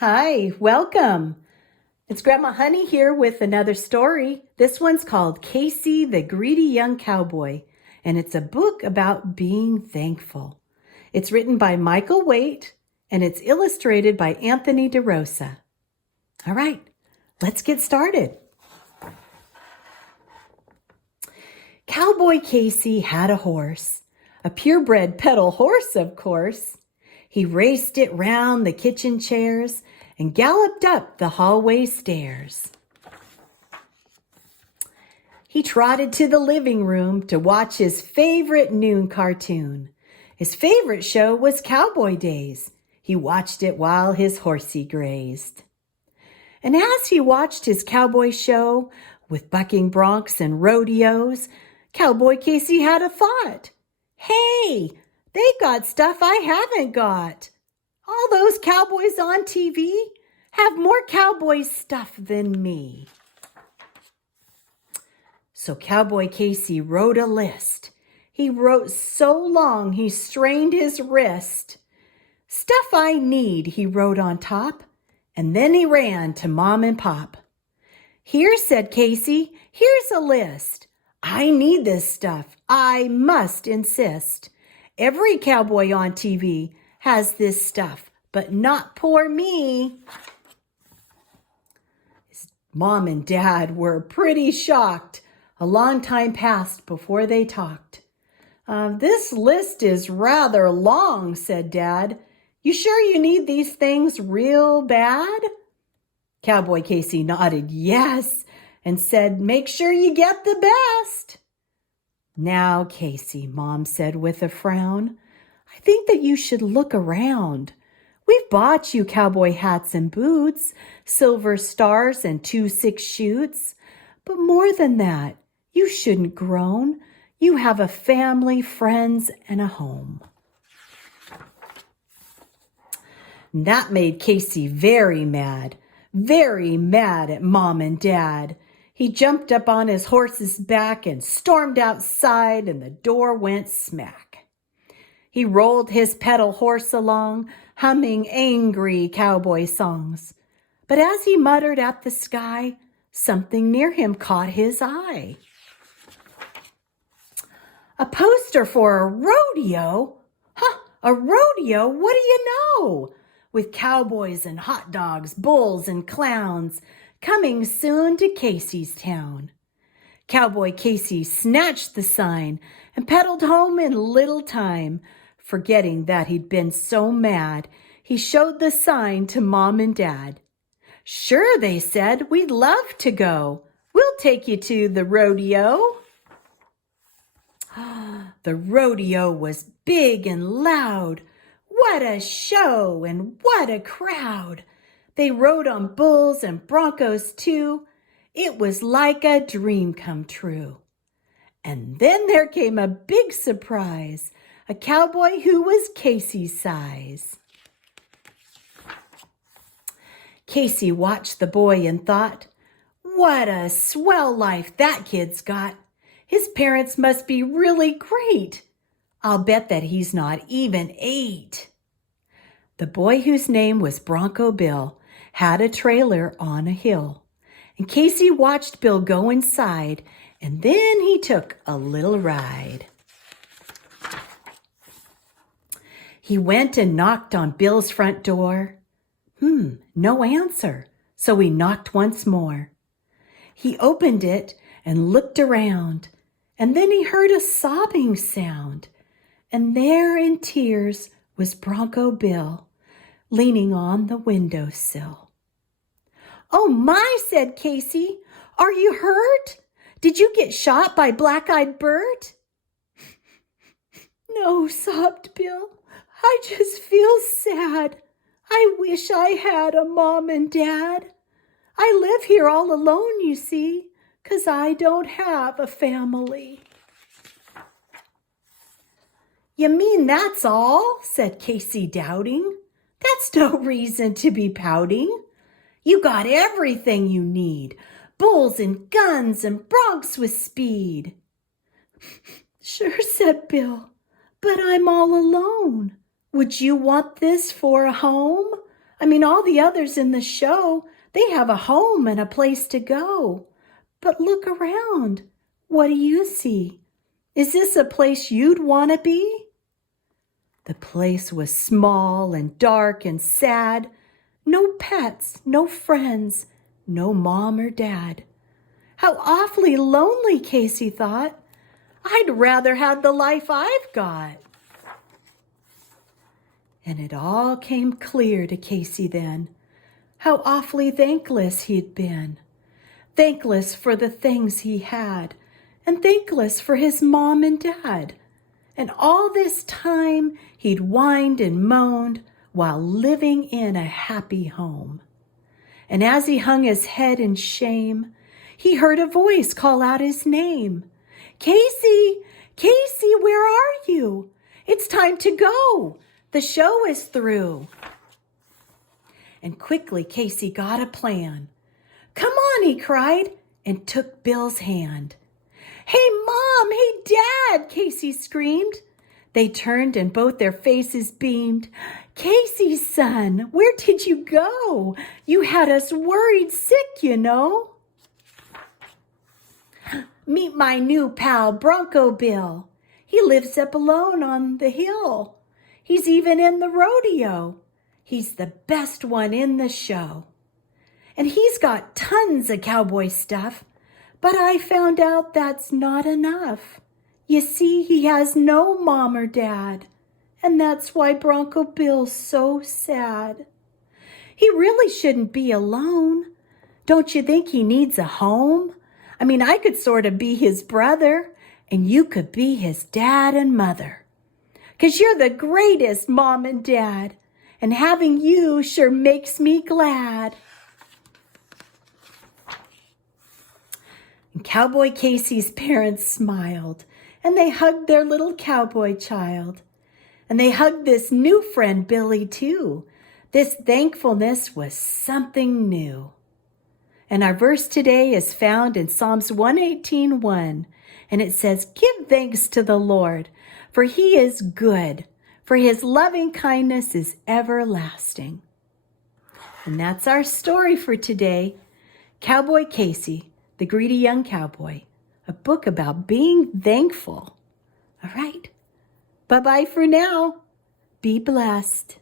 Hi, welcome. It's Grandma Honey here with another story. This one's called Casey the Greedy Young Cowboy, and it's a book about being thankful. It's written by Michael Waite, and it's illustrated by Anthony DeRosa. All right, let's get started. Cowboy Casey had a horse, a purebred pedal horse, of course. He raced it round the kitchen chairs and galloped up the hallway stairs. He trotted to the living room to watch his favorite noon cartoon. His favorite show was Cowboy Days. He watched it while his horsey grazed. And as he watched his cowboy show with bucking broncs and rodeos, Cowboy Casey had a thought. Hey, they got stuff I haven't got. All those cowboys on TV have more cowboy stuff than me. So Cowboy Casey wrote a list. He wrote so long he strained his wrist. Stuff I need, he wrote on top, and then he ran to Mom and Pop. Here, said Casey, here's a list. I need this stuff. I must insist. Every cowboy on TV has this stuff, but not poor me. His Mom and Dad were pretty shocked. A long time passed before they talked. This list is rather long, said Dad. You sure you need these things real bad? Cowboy Casey nodded yes and said, make sure you get the best. Now, Casey, Mom said with a frown, I think that you should look around. We've bought you cowboy hats and boots, silver stars and 2 6-shoots. But more than that, you shouldn't groan. You have a family, friends, and a home. That made Casey very mad at Mom and Dad. He jumped up on his horse's back and stormed outside, and the door went smack. He rolled his pedal horse along, humming angry cowboy songs. But as he muttered at the sky, something near him caught his eye. A poster for a rodeo? A rodeo? What do you know? With cowboys and hot dogs, bulls and clowns, coming soon to Casey's town. Cowboy Casey snatched the sign and pedaled home in little time. Forgetting that he'd been so mad, he showed the sign to Mom and Dad. Sure, they said, we'd love to go. We'll take you to the rodeo. The rodeo was big and loud. What a show and what a crowd. They rode on bulls and broncos too. It was like a dream come true. And then there came a big surprise, a cowboy who was Casey's size. Casey watched the boy and thought, what a swell life that kid's got. His parents must be really great. I'll bet that he's not even 8. The boy, whose name was Bronco Bill, had a trailer on a hill. And Casey watched Bill go inside, and then he took a little ride. He went and knocked on Bill's front door. No answer, so he knocked once more. He opened it and looked around, and then he heard a sobbing sound. And there in tears was Bronco Bill, leaning on the windowsill. Oh my, said Casey, are you hurt? Did you get shot by Black-Eyed Bert? No, sobbed Bill. I just feel sad. I wish I had a Mom and Dad. I live here all alone, you see, 'cause I don't have a family. You mean that's all? Said Casey, doubting. That's no reason to be pouting. You got everything you need, bulls and guns and broncs with speed. Sure, said Bill, but I'm all alone. Would you want this for a home? All the others in the show, they have a home and a place to go. But look around. What do you see? Is this a place you'd want to be? The place was small and dark and sad. No pets, no friends, no mom or dad. How awfully lonely, Casey thought. I'd rather have the life I've got. And it all came clear to Casey then. How awfully thankless he'd been. Thankless for the things he had, and thankless for his mom and dad. And all this time he'd whined and moaned while living in a happy home. And as he hung his head in shame, he heard a voice call out his name. Casey, Casey, where are you? It's time to go. The show is through. And quickly Casey got a plan. Come on, he cried, and took Bill's hand. Hey, Mom, hey, Dad, Casey screamed. They turned and both their faces beamed. Casey, son, where did you go? You had us worried sick, you know. Meet my new pal, Bronco Bill. He lives up alone on the hill. He's even in the rodeo. He's the best one in the show. And he's got tons of cowboy stuff, but I found out that's not enough. You see, he has no mom or dad, and that's why Bronco Bill's so sad. He really shouldn't be alone. Don't you think he needs a home? I could sort of be his brother, and you could be his dad and mother. 'Cause you're the greatest mom and dad, and having you sure makes me glad. And Cowboy Casey's parents smiled, and they hugged their little cowboy child. And they hugged this new friend, Billy, too. This thankfulness was something new. And our verse today is found in Psalms 118:1, and it says, Give thanks to the Lord, for he is good, for his loving kindness is everlasting. And that's our story for today. Cowboy Casey, the Greedy Young Cowboy, a book about being thankful. All right, bye-bye for now. Be blessed.